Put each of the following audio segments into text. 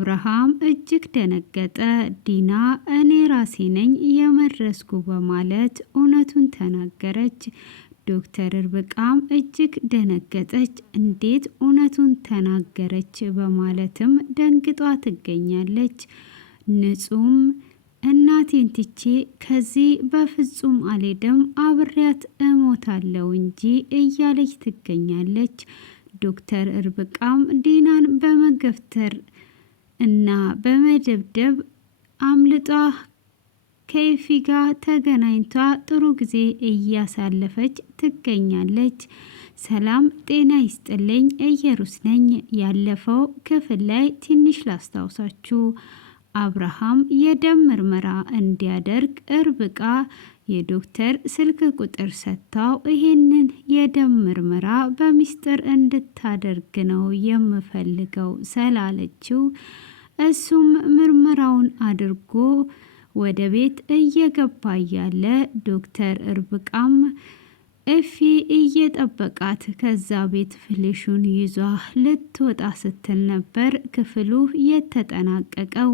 አብርሃም እጅግ ደነገጠ። ዲና እኔ ራሴ ነኝ የመረስኩ በማለት እውነቱን ተናገረች። ዶክተር ርብቃም እጅግ ደነገጠች። እንዴት እውነቱን ተናገረች በማለትም ደንግጧ ትገኛለች። ንጹም እናቴን ትቼ ከዚህ በፍጹም አልሄድም፣ አብሬያት እሞታለሁ እንጂ እያለች ትገኛለች። ዶክተር ርብቃም ዲናን በመገፍተር እና በመደብደብ አምልጣ ከኤፊ ጋር ተገናኝቷ ጥሩ ጊዜ እያሳለፈች ትገኛለች። ሰላም ጤና ይስጥልኝ፣ እየሩስ ነኝ። ያለፈው ክፍል ላይ ትንሽ ላስታውሳችሁ። አብርሃም የደም ምርመራ እንዲያደርግ ርብቃ የዶክተር ስልክ ቁጥር ሰጥታው ይሄንን የደም ምርመራ በሚስጥር እንድታደርግ ነው የምፈልገው ስላለችው እሱም ምርመራውን አድርጎ ወደ ቤት እየገባ ያለ ዶክተር ርብቃም ኤፊ እየጠበቃት ከዛ ቤት ፍሌሹን ይዟ ልትወጣ ስትል ነበር ክፍሉ የተጠናቀቀው።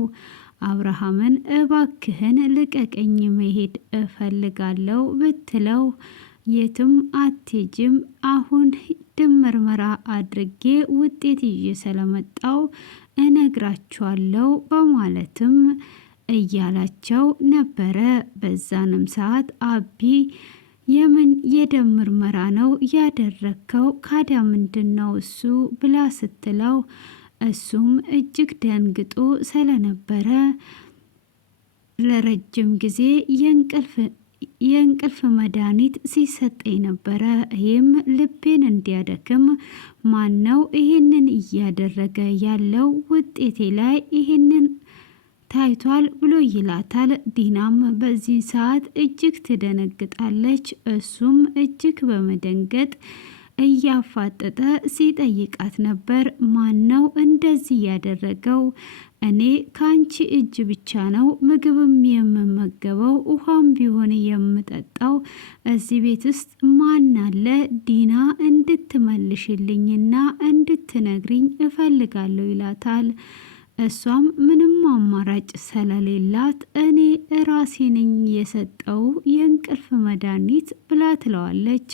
አብርሃምን እባክህን ልቀቀኝ መሄድ እፈልጋለሁ ብትለው የትም አትሄጂም፣ አሁን ደም ምርመራ አድርጌ ውጤት ይዤ ስለመጣው እነግራቸዋለሁ በማለትም እያላቸው ነበረ። በዛንም ሰዓት አቢ የምን የደም ምርመራ ነው ያደረከው? ካዲያ ምንድነው እሱ ብላ ስትለው እሱም እጅግ ደንግጦ ስለነበረ ለረጅም ጊዜ የእንቅልፍ መድኃኒት ሲሰጠኝ ነበረ። ይህም ልቤን እንዲያደክም ማነው ይህንን እያደረገ ያለው? ውጤቴ ላይ ይህንን ታይቷል ብሎ ይላታል። ዲናም በዚህ ሰዓት እጅግ ትደነግጣለች። እሱም እጅግ በመደንገጥ እያፋጠጠ ሲጠይቃት ነበር። ማነው እንደዚህ ያደረገው? እኔ ካንቺ እጅ ብቻ ነው ምግብም የምመገበው ውሃም ቢሆን የምጠጣው። እዚህ ቤት ውስጥ ማን አለ? ዲና እንድትመልሽልኝና እንድትነግሪኝ እፈልጋለሁ ይላታል። እሷም ምንም አማራጭ ስለሌላት እኔ ራሴ ነኝ የሰጠው የእንቅልፍ መድኃኒት ብላ ትለዋለች።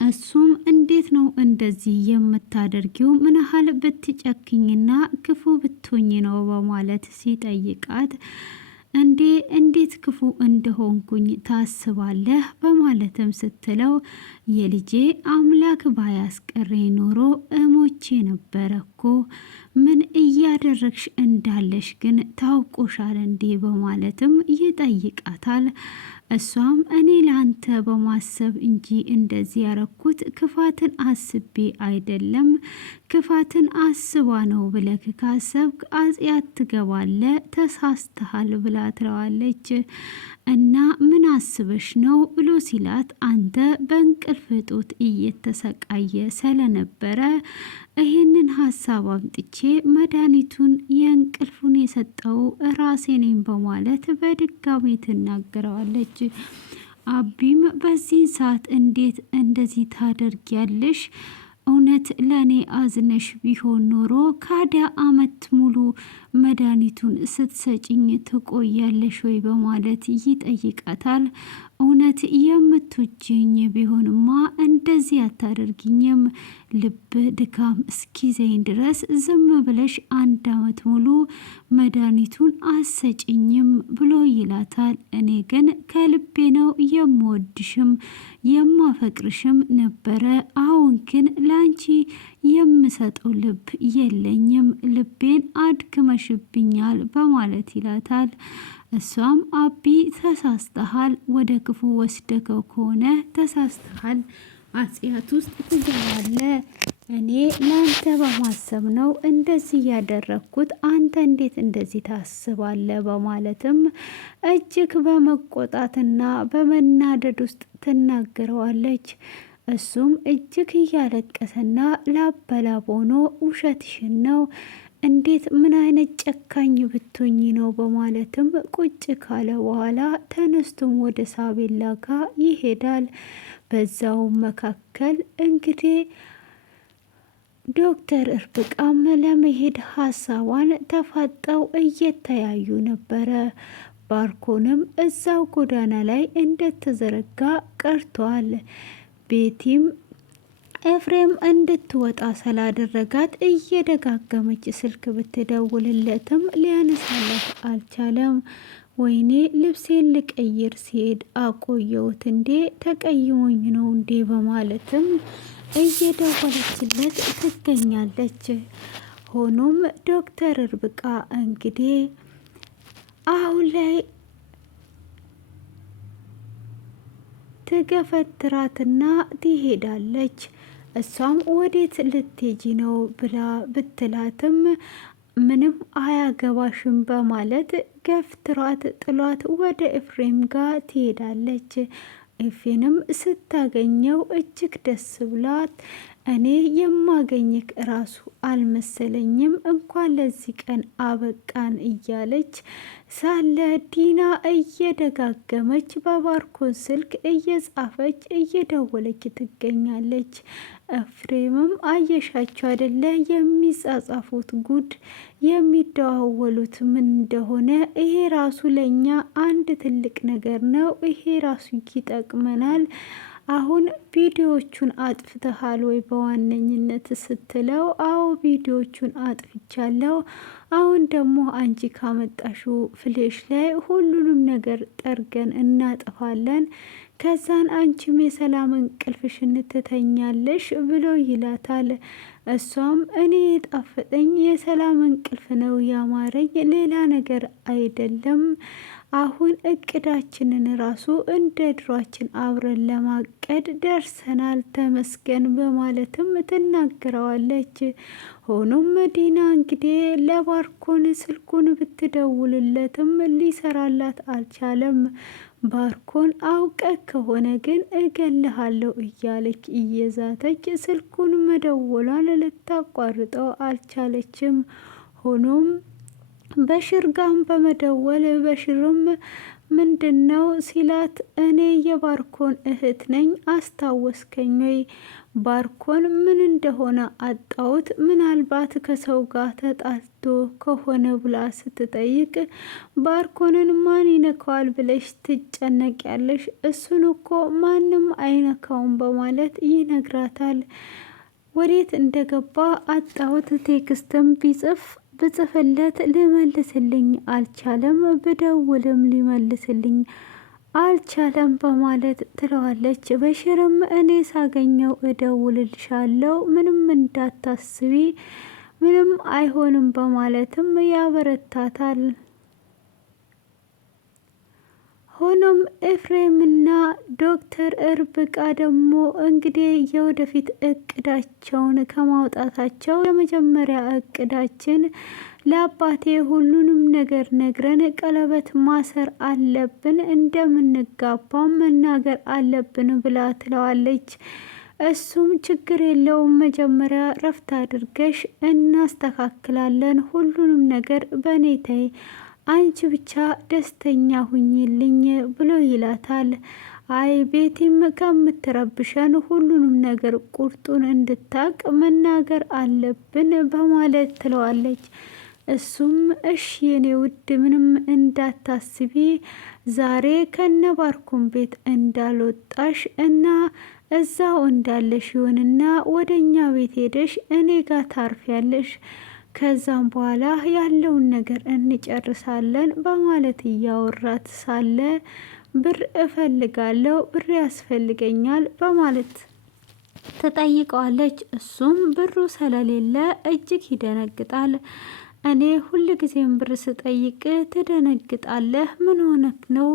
እሱም እንዴት ነው እንደዚህ የምታደርጊው? ምን ያህል ብትጨክኝና ክፉ ብትሆኝ ነው በማለት ሲጠይቃት እንዴት ክፉ እንደሆንኩኝ ታስባለህ? በማለትም ስትለው የልጄ አምላክ ባያስቀሬ ኖሮ እሞቼ ነበረኮ። ምን እያደረግሽ እንዳለሽ ግን ታውቆሻል እንዴ? በማለትም ይጠይቃታል። እሷም እኔ ላንተ በማሰብ እንጂ እንደዚህ ያረኩት ክፋትን አስቤ አይደለም። ክፋትን አስባ ነው ብለክ ካሰብክ አጽያት ትገባለ፣ ተሳስተሃል ብላ ትለዋለች። እና ምን አስበሽ ነው ብሎ ሲላት አንተ በእንቅልፍ እጦት እየተሰቃየ ስለነበረ ይህንን ሀሳብ አምጥቼ መድኃኒቱን የእንቅልፉን የሰጠው ራሴ ነኝ በማለት በድጋሚ ትናገረዋለች። አቢም በዚህ ሰዓት እንዴት እንደዚህ ታደርጊያለሽ? እውነት ለእኔ አዝነሽ ቢሆን ኖሮ ካዲያ አመት ሙሉ መድኃኒቱን ስትሰጭኝ ትቆያለሽ ወይ? በማለት ይጠይቃታል። እውነት የምትወጂኝ ቢሆንማ እንደዚህ አታደርጊኝም። ልብ ድካም እስኪዘኝ ድረስ ዝም ብለሽ 1 አመት ሙሉ መድኃኒቱን አሰጭኝም ብሎ ይላታል። እኔ ግን ከልቤ ነው የምወድሽም የማፈቅርሽም ነበረ። አሁን ግን ላንቺ የምሰጠው ልብ የለኝም፣ ልቤን አድክመሽብኛል በማለት ይላታል። እሷም አቢ ተሳስተሃል፣ ወደ ክፉ ወስደከው ከሆነ ተሳስተሃል፣ አጽያት ውስጥ ትገባለ። እኔ ለአንተ በማሰብ ነው እንደዚህ ያደረግኩት፣ አንተ እንዴት እንደዚህ ታስባለ? በማለትም እጅግ በመቆጣትና በመናደድ ውስጥ ትናገረዋለች። እሱም እጅግ እያለቀሰና ላበላብ ሆኖ ውሸትሽን ነው፣ እንዴት ምን አይነት ጨካኝ ብትሆኝ ነው? በማለትም ቁጭ ካለ በኋላ ተነስቶም ወደ ሳቤላ ጋር ይሄዳል። በዛው መካከል እንግዲህ ዶክተር እርብቃም ለመሄድ ሀሳቧን ተፋጠው እየተያዩ ነበረ። ባርኮንም እዛው ጎዳና ላይ እንደተዘረጋ ቀርቷል። ቤቲም ኤፍሬም እንድትወጣ ስላደረጋት እየደጋገመች ስልክ ብትደውልለትም ሊያነሳላት አልቻለም። ወይኔ ልብሴን ልቀይር ሲሄድ አቆየሁት እንዴ ተቀይሞኝ ነው እንዴ በማለትም እየደወለችለት ትገኛለች። ሆኖም ዶክተር እርብቃ እንግዲህ አሁን ላይ ትገፈትራትና ትሄዳለች። እሷም ወዴት ልትሄጂ ነው ብላ ብትላትም ምንም አያገባሽም በማለት ገፍትሯት ጥሏት ወደ ኤፍሬም ጋር ትሄዳለች። ኤፌንም ስታገኘው እጅግ ደስ ብላት እኔ የማገኝክ ራሱ አልመሰለኝም እንኳን ለዚህ ቀን አበቃን እያለች ሳለ ዲና እየደጋገመች በባርኮን ስልክ እየጻፈች እየደወለች ትገኛለች። ኤፍሬምም አየሻቸው አይደለ የሚጻጻፉት ጉድ የሚደዋወሉት ምን እንደሆነ፣ ይሄ ራሱ ለኛ አንድ ትልቅ ነገር ነው፣ ይሄ ራሱ ይጠቅመናል። አሁን ቪዲዮዎቹን አጥፍተሃል ወይ በዋነኝነት ስትለው፣ አዎ ቪዲዮዎቹን አጥፍቻለሁ። አሁን ደግሞ አንቺ ካመጣሽው ፍሌሽ ላይ ሁሉንም ነገር ጠርገን እናጥፋለን። ከዛን አንቺም የሰላም እንቅልፍሽን ትተኛለሽ ብሎ ይላታል። እሷም እኔ የጣፈጠኝ የሰላም እንቅልፍ ነው ያማረኝ፣ ሌላ ነገር አይደለም። አሁን እቅዳችንን ራሱ እንደ ድሯችን አብረን ለማቀድ ደርሰናል ተመስገን በማለትም ትናገረዋለች። ሆኖም ዲና እንግዲህ ለባርኮን ስልኩን ብትደውልለትም ሊሰራላት አልቻለም። ባርኮን አውቀ ከሆነ ግን እገልሃለሁ እያለች እየዛተች ስልኩን መደወሏን ልታቋርጠው አልቻለችም። ሆኖም በሽር ጋም በመደወል በሽርም ምንድነው ሲላት፣ እኔ የባርኮን እህት ነኝ አስታወስከኝ ወይ? ባርኮን ምን እንደሆነ አጣሁት፣ ምናልባት ከሰው ጋር ተጣልቶ ከሆነ ብላ ስትጠይቅ፣ ባርኮንን ማን ይነካዋል ብለሽ ትጨነቂያለሽ? እሱን እኮ ማንም አይነካውም በማለት ይነግራታል። ወዴት እንደገባ አጣሁት፣ ቴክስትም ብጽፍለት ሊመልስልኝ አልቻለም፣ ብደውልም ሊመልስልኝ አልቻለም በማለት ትለዋለች። በሽርም እኔ ሳገኘው እደውልልሻለሁ፣ ምንም እንዳታስቢ፣ ምንም አይሆንም በማለትም ያበረታታል። ሆኖም ኤፍሬምና ዶክተር እርብቃ ደግሞ እንግዲህ የወደፊት እቅዳቸውን ከማውጣታቸው የመጀመሪያ እቅዳችን ለአባቴ ሁሉንም ነገር ነግረን ቀለበት ማሰር አለብን፣ እንደምንጋባም መናገር አለብን ብላ ትለዋለች። እሱም ችግር የለውም፣ መጀመሪያ ረፍት አድርገሽ እናስተካክላለን፣ ሁሉንም ነገር በኔ ተይ፣ አንቺ ብቻ ደስተኛ ሁኝልኝ ብሎ ይላታል። አይ ቤቲም ከምትረብሸን ሁሉንም ነገር ቁርጡን እንድታቅ መናገር አለብን በማለት ትለዋለች። እሱም እሺ የኔ ውድ ምንም እንዳታስቢ፣ ዛሬ ከነባርኮን ቤት እንዳልወጣሽ እና እዛው እንዳለሽ ይሁንና ወደኛ ቤት ሄደሽ እኔ ጋር ታርፊያለሽ፣ ከዛም በኋላ ያለውን ነገር እንጨርሳለን በማለት እያወራት ሳለ ብር እፈልጋለሁ፣ ብር ያስፈልገኛል በማለት ትጠይቀዋለች። እሱም ብሩ ስለሌለ እጅግ ይደነግጣል። እኔ ሁል ጊዜም ብር ስጠይቅ ትደነግጣለህ፣ ምን ሆነክ ነው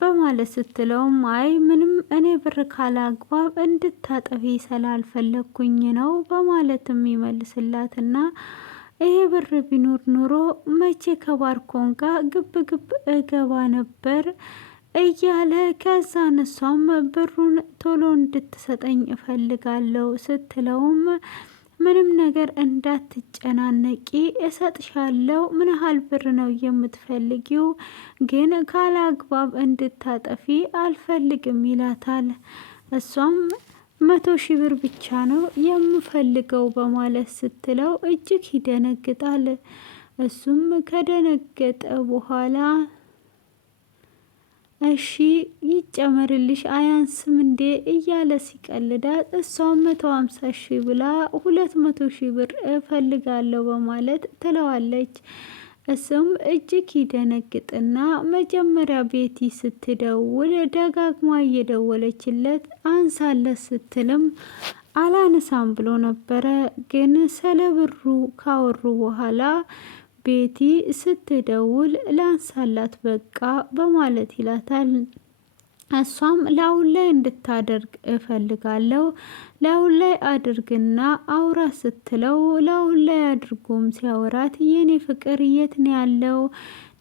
በማለት ስትለውም አይ ምንም፣ እኔ ብር ካላግባብ እንድታጠፊ ስላልፈለግኩኝ ነው በማለትም ይመልስላትና ይሄ ብር ቢኖር ኑሮ መቼ ከባርኮን ጋር ግብ ግብ እገባ ነበር እያለ ከዛን እሷም ብሩን ቶሎ እንድትሰጠኝ እፈልጋለሁ ስትለውም ምንም ነገር እንዳትጨናነቂ እሰጥሻለሁ፣ ምን ያህል ብር ነው የምትፈልጊው? ግን ካለ አግባብ እንድታጠፊ አልፈልግም ይላታል። እሷም 100,000 ብር ብቻ ነው የምፈልገው በማለት ስትለው እጅግ ይደነግጣል። እሱም ከደነገጠ በኋላ እሺ ይጨመርልሽ አያንስም እንዴ እያለ ሲቀልዳት እሷም 150,000 ብላ 200,000 ብር እፈልጋለሁ በማለት ትለዋለች። እሱም እጅግ ይደነግጥና መጀመሪያ ቤቲ ስትደውል ደጋግማ እየደወለችለት አንሳለት ስትልም አላነሳም ብሎ ነበረ። ግን ስለ ብሩ ካወሩ በኋላ ቤቲ ስትደውል ላንሳላት በቃ በማለት ይላታል። እሷም ለአሁን ላይ እንድታደርግ እፈልጋለሁ ለአሁን ላይ አድርግና አውራ ስትለው ለአሁን ላይ አድርጎም ሲያወራት የኔ ፍቅር የት ነው ያለው?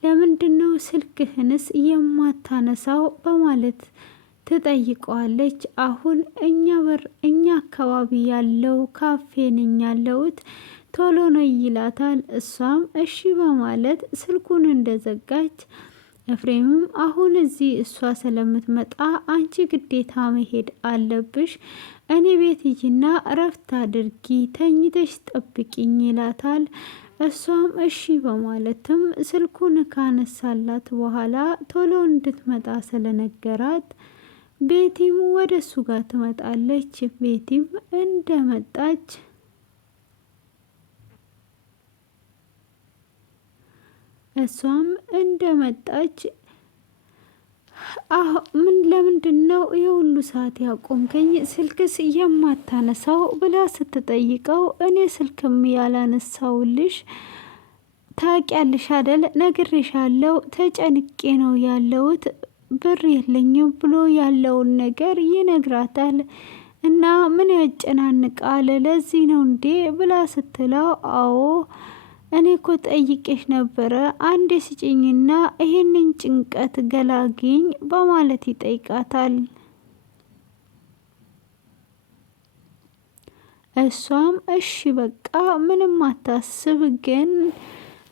ለምንድነው ስልክህንስ የማታነሳው? በማለት ትጠይቀዋለች። አሁን እኛ አካባቢ ያለው ካፌ ነኝ ያለሁት ቶሎ ነው ይላታል። እሷም እሺ በማለት ስልኩን እንደዘጋች ኤፍሬምም አሁን እዚህ እሷ ስለምትመጣ አንቺ ግዴታ መሄድ አለብሽ፣ እኔ ቤት ሂጂና እረፍት አድርጊ ተኝተሽ ጠብቂኝ ይላታል። እሷም እሺ በማለትም ስልኩን ካነሳላት በኋላ ቶሎ እንድትመጣ ስለነገራት ቤቲም ወደ እሱ ጋር ትመጣለች። ቤቲም እንደመጣች ለምንድን ነው የሁሉ ሰዓት ያቆምከኝ? ስልክስ የማታነሳው ብላ ስትጠይቀው እኔ ስልክም ያላነሳውልሽ ታውቂያለሽ አይደል? ነግሬሻለሁ፣ ተጨንቄ ነው ያለሁት ብር የለኝም ብሎ ያለውን ነገር ይነግራታል። እና ምን ያጨናንቃል? ለዚህ ነው እንዴ ብላ ስትለው አዎ እኔ እኮ ጠይቄሽ ነበረ አንዴ ስጭኝና ይሄንን ጭንቀት ገላግኝ በማለት ይጠይቃታል። እሷም እሺ በቃ ምንም አታስብ፣ ግን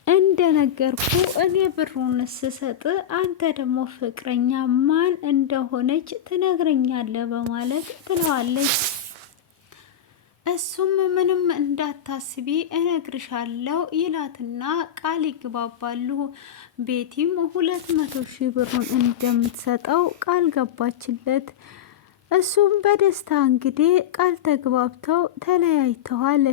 እንደነገርኩ እኔ ብሩን ስሰጥ አንተ ደግሞ ፍቅረኛ ማን እንደሆነች ትነግረኛለህ በማለት ትለዋለች። እሱም ምንም እንዳታስቢ እነግርሻለሁ ይላትና ቃል ይግባባሉ። ቤቲም 200,000 ብሩን እንደምትሰጠው ቃል ገባችለት። እሱም በደስታ እንግዲህ ቃል ተግባብተው ተለያይተዋል።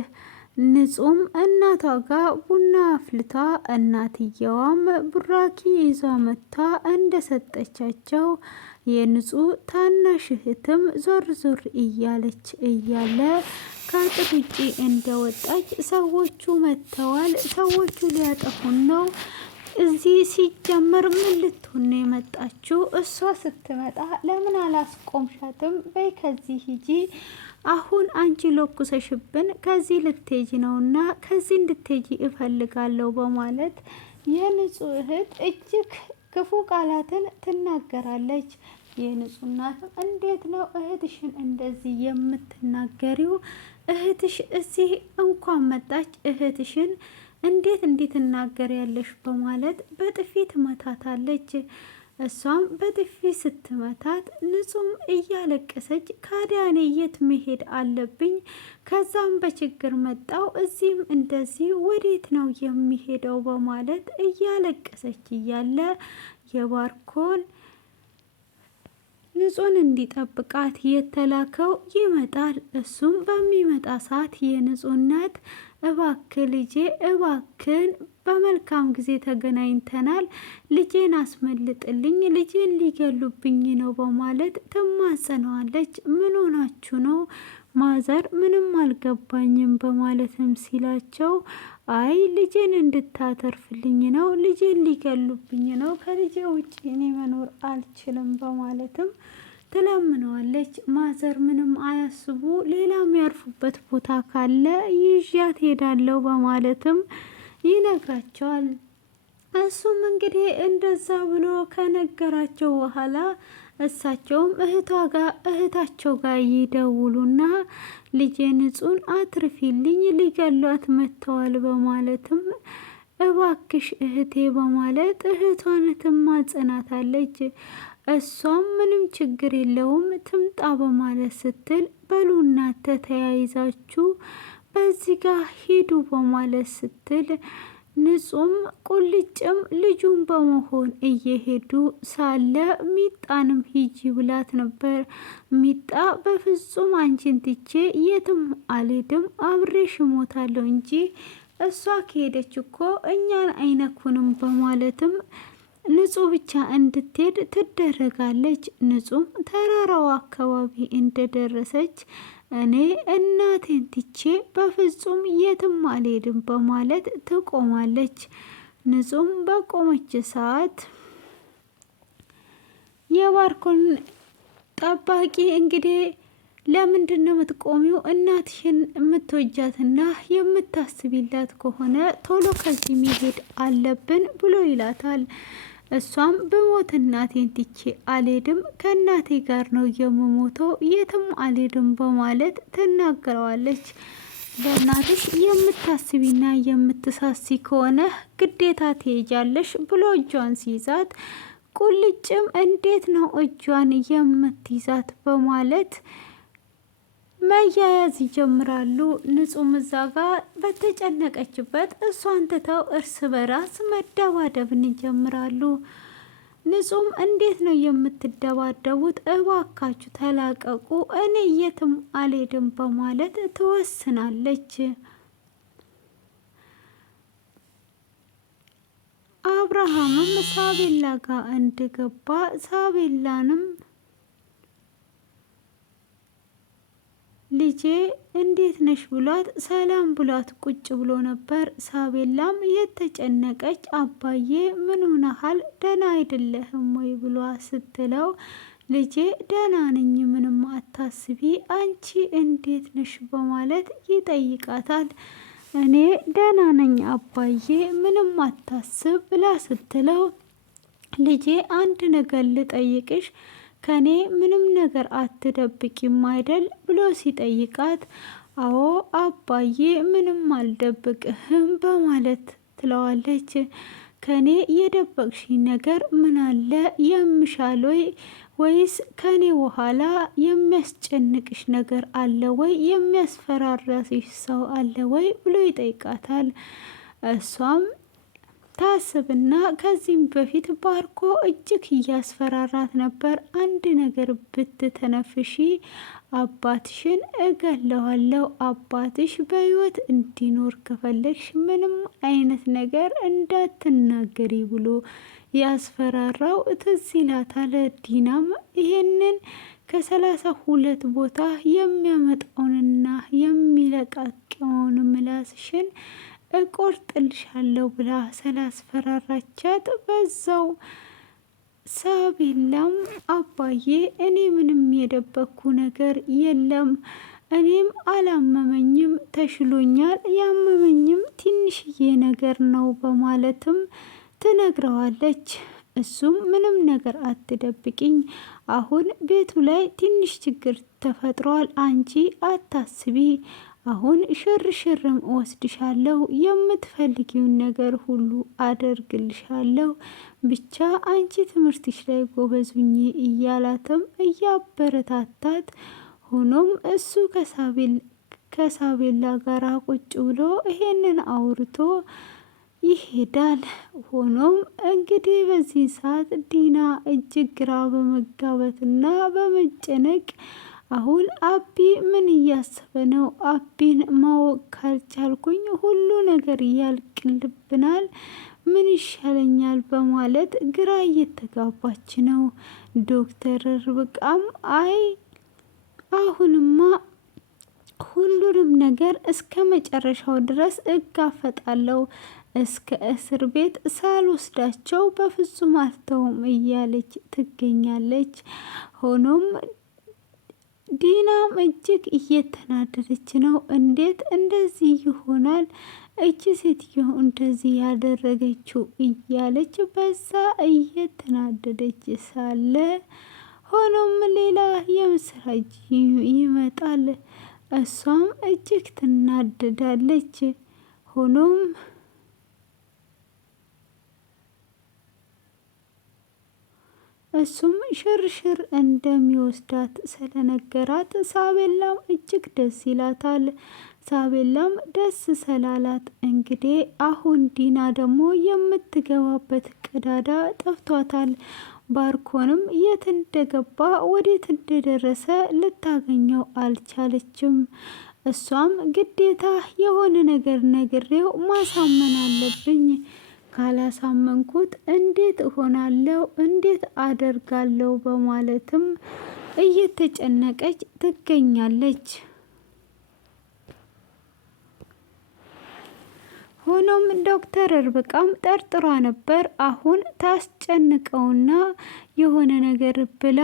ንጹም እናቷ ጋር ቡና አፍልታ እናትየዋም ቡራኪ ይዛ መታ እንደሰጠቻቸው የንጹህ ታናሽ እህትም ዞር ዞር እያለች እያለ ከአጥር ውጪ እንደወጣች ሰዎቹ መጥተዋል። ሰዎቹ ሊያጠፉን ነው። እዚህ ሲጀመር ምን ልትሆን ነው የመጣችው? እሷ ስትመጣ ለምን አላስቆምሻትም? በይ ከዚህ ሂጂ፣ አሁን አንቺ ለኩሰሽብን ከዚህ ልትሄጂ ነውና ከዚህ እንድትሄጂ እፈልጋለሁ በማለት የንጹህ እህት እጅግ ክፉ ቃላትን ትናገራለች። የንጹህ እናትም እንዴት ነው እህትሽን እንደዚህ የምትናገሪው? እህትሽ እዚህ እንኳን መጣች፣ እህትሽን እንዴት ትናገሪያለሽ? በማለት በጥፊ ትመታታለች። እሷም በጥፊ ስትመታት ንጹም እያለቀሰች ካዲያኔ የት መሄድ አለብኝ? ከዛም በችግር መጣው፣ እዚህም እንደዚህ ወዴት ነው የሚሄደው? በማለት እያለቀሰች እያለ የባርኮን ንጹን እንዲጠብቃት የተላከው ይመጣል። እሱም በሚመጣ ሰዓት የንጹህ እናት እባክህ ልጄ እባክን በመልካም ጊዜ ተገናኝተናል፣ ልጄን አስመልጥልኝ፣ ልጄን ሊገሉብኝ ነው በማለት ትማጸነዋለች። ምን ሆናችሁ ነው ማዘር? ምንም አልገባኝም በማለትም ሲላቸው አይ ልጄን እንድታተርፍልኝ ነው፣ ልጄን ሊገሉብኝ ነው፣ ከልጄ ውጭ እኔ መኖር አልችልም በማለትም ትለምነዋለች። ማዘር ምንም አያስቡ፣ ሌላ የሚያርፉበት ቦታ ካለ ይዣት ሄዳለሁ በማለትም ይነግራቸዋል። እሱም እንግዲህ እንደዛ ብሎ ከነገራቸው በኋላ እሳቸውም እህታቸው ጋር ይደውሉና ልጄ ንጹን አትርፊልኝ ሊገሏት መጥተዋል በማለትም እባክሽ እህቴ በማለት እህቷን ትማጸናታለች። እሷም ምንም ችግር የለውም ትምጣ በማለት ስትል በሉ እናንተ ተያይዛችሁ በዚህ ጋር ሂዱ በማለት ስትል ንጹም ቁልጭም ልጁን በመሆን እየሄዱ ሳለ ሚጣንም ሂጂ ብላት ነበር። ሚጣ በፍጹም አንቺን ትቼ የትም አልሄድም አብሬሽ እሞታለሁ እንጂ እሷ ከሄደች እኮ እኛን አይነኩንም በማለትም ንጹህ ብቻ እንድትሄድ ትደረጋለች። ንጹም ተራራው አካባቢ እንደደረሰች እኔ እናቴን ትቼ በፍጹም የትም አልሄድም በማለት ትቆማለች። ንጹም በቆመች ሰዓት የባርኮን ጠባቂ እንግዲህ ለምንድን ነው የምትቆሚው? እናትሽን የምትወጃትና የምታስቢላት ከሆነ ቶሎ ከዚህ መሄድ አለብን ብሎ ይላታል። እሷም በሞት እናቴን ትቼ አልሄድም፣ ከእናቴ ጋር ነው የምሞተው፣ የትም አልሄድም በማለት ትናገረዋለች። ለእናትሽ የምታስቢና የምትሳሲ ከሆነ ግዴታ ትሄጃለሽ ብሎ እጇን ሲይዛት ቁልጭም እንዴት ነው እጇን የምትይዛት በማለት መያያዝ ይጀምራሉ። ንጹም እዛ ጋር በተጨነቀችበት እሷን ትተው እርስ በራስ መደባደብን ይጀምራሉ። ንጹም እንዴት ነው የምትደባደቡት? እባካችሁ ተላቀቁ፣ እኔ የትም አልሄድም በማለት ትወስናለች። አብርሃምም ሳቤላ ጋር እንደገባ ሳቤላንም ልጄ እንዴት ነሽ ብሏት ሰላም ብሏት ቁጭ ብሎ ነበር። ሳቤላም የተጨነቀች አባዬ ምን ሆነሃል ደህና አይደለህም ወይ ብሏ ስትለው ልጄ ደህና ነኝ ምንም አታስቢ፣ አንቺ እንዴት ነሽ በማለት ይጠይቃታል። እኔ ደህና ነኝ አባዬ ምንም አታስብ ብላ ስትለው ልጄ አንድ ነገር ልጠይቅሽ ከኔ ምንም ነገር አትደብቂም አይደል ብሎ ሲጠይቃት አዎ አባዬ ምንም አልደብቅህም በማለት ትለዋለች። ከኔ የደበቅሽ ነገር ምን አለ የምሻል ወይስ ከኔ በኋላ የሚያስጨንቅሽ ነገር አለ ወይ የሚያስፈራራሽ ሰው አለ ወይ ብሎ ይጠይቃታል። እሷም ታስብና ከዚህም በፊት ባርኮ እጅግ እያስፈራራት ነበር። አንድ ነገር ብትተነፍሺ አባትሽን እገለዋለሁ፣ አባትሽ በህይወት እንዲኖር ከፈለግሽ ምንም አይነት ነገር እንዳትናገሪ ብሎ ያስፈራራው ትዝ ይላታል። ዲናም ይሄንን ከ32 ቦታ የሚያመጣውንና የሚለቃቀውን ምላስሽን እቆርጥልሻለሁ ብላ ስላስፈራራቻት በዛው ሳቤላም አባዬ እኔ ምንም የደበኩ ነገር የለም፣ እኔም አላመመኝም፣ ተሽሎኛል፣ ያመመኝም ትንሽዬ ነገር ነው በማለትም ትነግረዋለች። እሱም ምንም ነገር አትደብቅኝ፣ አሁን ቤቱ ላይ ትንሽ ችግር ተፈጥሯል፣ አንቺ አታስቢ፣ አሁን ሽርሽርም ወስድሻለሁ፣ የምትፈልጊውን ነገር ሁሉ አደርግልሻለሁ፣ ብቻ አንቺ ትምህርትሽ ላይ ጎበዙኝ እያላትም እያበረታታት ሆኖም እሱ ከሳቤላ ጋር ቁጭ ብሎ ይሄንን አውርቶ ይሄዳል። ሆኖም እንግዲህ በዚህ ሰዓት ዲና እጅግ ግራ በመጋበትና በመጨነቅ አሁን አቢ ምን እያሰበ ነው? አቢን ማወቅ ካልቻልኩኝ ሁሉ ነገር ያልቅልብናል፣ ምን ይሻለኛል በማለት ግራ እየተጋባች ነው። ዶክተር ርብቃም አይ አሁንማ ሁሉንም ነገር እስከ መጨረሻው ድረስ እጋፈጣለሁ፣ እስከ እስር ቤት ሳልወስዳቸው በፍጹም አልተውም እያለች ትገኛለች። ሆኖም ዲናም እጅግ እየተናደደች ነው። እንዴት እንደዚህ ይሆናል? እቺ ሴትዮ እንደዚህ ያደረገችው እያለች በዛ እየተናደደች ሳለ ሆኖም ሌላ የምስራች ይመጣል። እሷም እጅግ ትናደዳለች። ሆኖም እሱም ሽርሽር እንደሚወስዳት ስለነገራት ሳቤላም እጅግ ደስ ይላታል። ሳቤላም ደስ ስላላት እንግዲህ አሁን ዲና ደግሞ የምትገባበት ቀዳዳ ጠፍቷታል። ባርኮንም የት እንደገባ ወዴት እንደደረሰ ልታገኘው አልቻለችም። እሷም ግዴታ የሆነ ነገር ነግሬው ማሳመን አለብኝ፣ ካላሳመንኩት እንዴት እሆናለሁ፣ እንዴት አደርጋለሁ በማለትም እየተጨነቀች ትገኛለች። ሆኖም ዶክተር ርብቃም ጠርጥሯ ነበር። አሁን ታስጨንቀውና የሆነ ነገር ብላ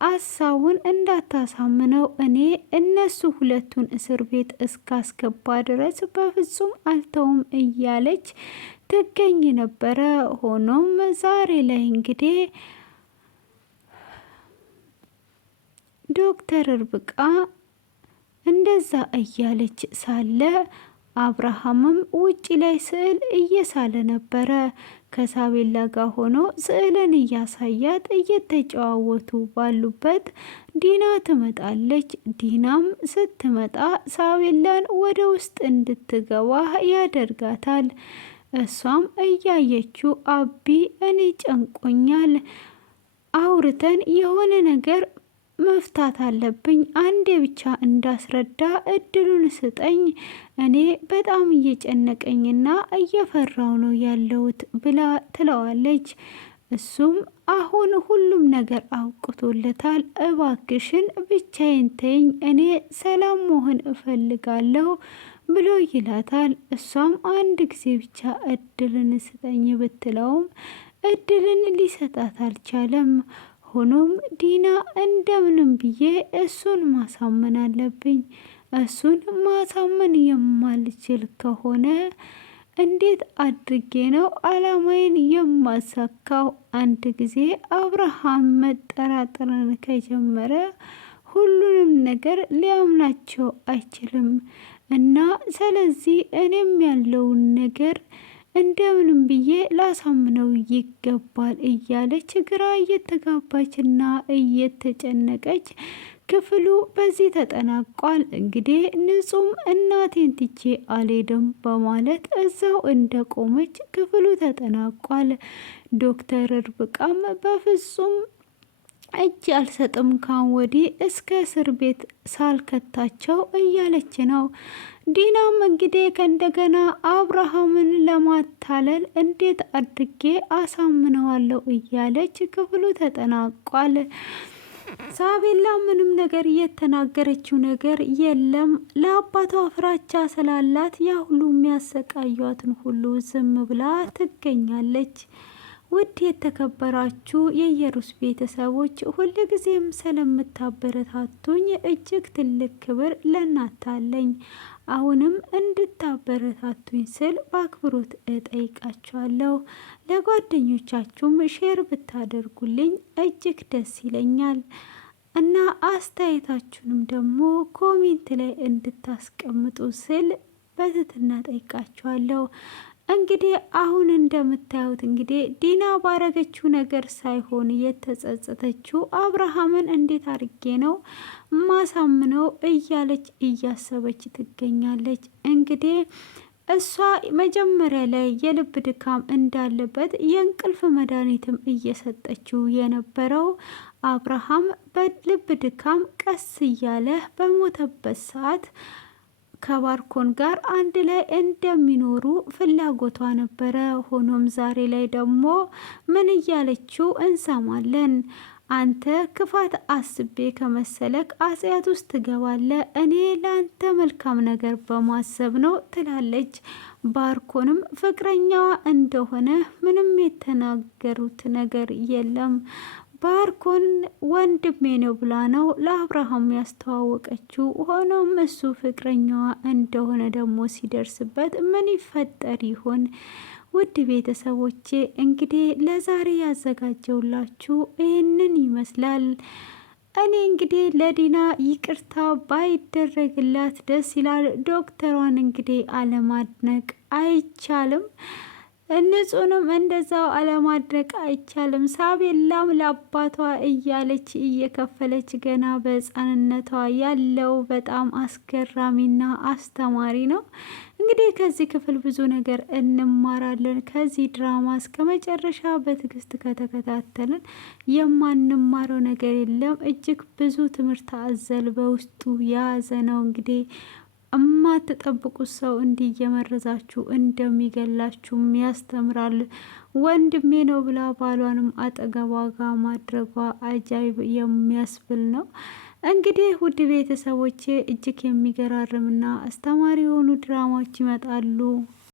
አሳቡን እንዳታሳምነው እኔ እነሱ ሁለቱን እስር ቤት እስካስገባ ድረስ በፍጹም አልተውም እያለች ትገኝ ነበረ። ሆኖም ዛሬ ላይ እንግዲህ ዶክተር ርብቃ እንደዛ እያለች ሳለ አብርሃምም ውጪ ላይ ስዕል እየሳለ ነበረ። ከሳቤላ ጋር ሆኖ ስዕልን እያሳያት እየተጨዋወቱ ባሉበት ዲና ትመጣለች። ዲናም ስትመጣ ሳቤላን ወደ ውስጥ እንድትገባ ያደርጋታል። እሷም እያየችው አቢ እኔ ጨንቆኛል፣ አውርተን የሆነ ነገር መፍታት አለብኝ፣ አንዴ ብቻ እንዳስረዳ እድሉን ስጠኝ፣ እኔ በጣም እየጨነቀኝና እየፈራው ነው ያለሁት ብላ ትለዋለች። እሱም አሁን ሁሉም ነገር አውቅቶለታል፣ እባክሽን ብቻዬን ተይኝ፣ እኔ ሰላም መሆን እፈልጋለሁ ብሎ ይላታል። እሷም አንድ ጊዜ ብቻ እድልን ስጠኝ ብትለውም እድልን ሊሰጣት አልቻለም። ሆኖም ዲና እንደምንም ብዬ እሱን ማሳመን አለብኝ፣ እሱን ማሳመን የማልችል ከሆነ እንዴት አድርጌ ነው አላማዬን የማሳካው? አንድ ጊዜ አብርሃም መጠራጠርን ከጀመረ ሁሉንም ነገር ሊያምናቸው አይችልም እና ስለዚህ እኔም ያለውን ነገር እንደምንም ብዬ ላሳምነው ይገባል እያለች ግራ እየተጋባችና እየተጨነቀች ክፍሉ በዚህ ተጠናቋል። እንግዲህ ንጹም እናቴን ትቼ አልሄድም በማለት እዛው እንደቆመች ክፍሉ ተጠናቋል። ዶክተር ርብቃም በፍጹም እጅ አልሰጥም ካሁን ወዲህ እስከ እስር ቤት ሳልከታቸው እያለች ነው። ዲናም እንግዲህ ከእንደገና አብርሃምን ለማታለል እንዴት አድርጌ አሳምነዋለሁ እያለች ክፍሉ ተጠናቋል። ሳቤላ ምንም ነገር የተናገረችው ነገር የለም። ለአባቷ ፍራቻ ስላላት ያ ሁሉ የሚያሰቃያትን ሁሉ ዝም ብላ ትገኛለች። ውድ የተከበራችሁ የኢየሩስ ቤተሰቦች ሁልጊዜም ስለምታበረታቱኝ እጅግ ትልቅ ክብር ለእናንተ አለኝ። አሁንም እንድታበረታቱኝ ስል በአክብሮት እጠይቃችኋለሁ። ለጓደኞቻችሁም ሼር ብታደርጉልኝ እጅግ ደስ ይለኛል እና አስተያየታችሁንም ደግሞ ኮሜንት ላይ እንድታስቀምጡ ስል በትህትና ጠይቃችኋለሁ። እንግዲህ አሁን እንደምታዩት እንግዲህ ዲና ባረገችው ነገር ሳይሆን የተጸጸተችው አብርሃምን እንዴት አድርጌ ነው ማሳምነው እያለች እያሰበች ትገኛለች። እንግዲህ እሷ መጀመሪያ ላይ የልብ ድካም እንዳለበት የእንቅልፍ መድኃኒትም እየሰጠችው የነበረው አብርሃም በልብ ድካም ቀስ እያለ በሞተበት ሰዓት ከባርኮን ጋር አንድ ላይ እንደሚኖሩ ፍላጎቷ ነበረ። ሆኖም ዛሬ ላይ ደግሞ ምን እያለችው እንሰማለን። አንተ ክፋት አስቤ ከመሰለክ አጽያት ውስጥ ትገባለህ፣ እኔ ለአንተ መልካም ነገር በማሰብ ነው ትላለች። ባርኮንም ፍቅረኛዋ እንደሆነ ምንም የተናገሩት ነገር የለም። ባርኮን ወንድሜ ነው ብላ ነው ለአብርሃም ያስተዋወቀችው። ሆኖም እሱ ፍቅረኛዋ እንደሆነ ደግሞ ሲደርስበት ምን ይፈጠር ይሆን? ውድ ቤተሰቦቼ እንግዲህ ለዛሬ ያዘጋጀውላችሁ ይህንን ይመስላል። እኔ እንግዲህ ለዲና ይቅርታ ባይደረግላት ደስ ይላል። ዶክተሯን እንግዲህ አለማድነቅ አይቻልም። ንጹንም እንደዛው አለማድረግ አይቻልም። ሳቤላም ለአባቷ እያለች እየከፈለች ገና በሕፃንነቷ ያለው በጣም አስገራሚና አስተማሪ ነው። እንግዲህ ከዚህ ክፍል ብዙ ነገር እንማራለን። ከዚህ ድራማ እስከ መጨረሻ በትዕግስት ከተከታተልን የማንማረው ነገር የለም። እጅግ ብዙ ትምህርት አዘል በውስጡ የያዘ ነው። እንግዲህ እማትጠብቁት ሰው እንዲህ እየመረዛችሁ እንደሚገላችሁም ያስተምራል። ወንድሜ ነው ብላ ባሏንም አጠገቧ ጋር ማድረጓ አጃይብ የሚያስብል ነው። እንግዲህ ውድ ቤተሰቦቼ እጅግ የሚገራርምና አስተማሪ የሆኑ ድራማዎች ይመጣሉ።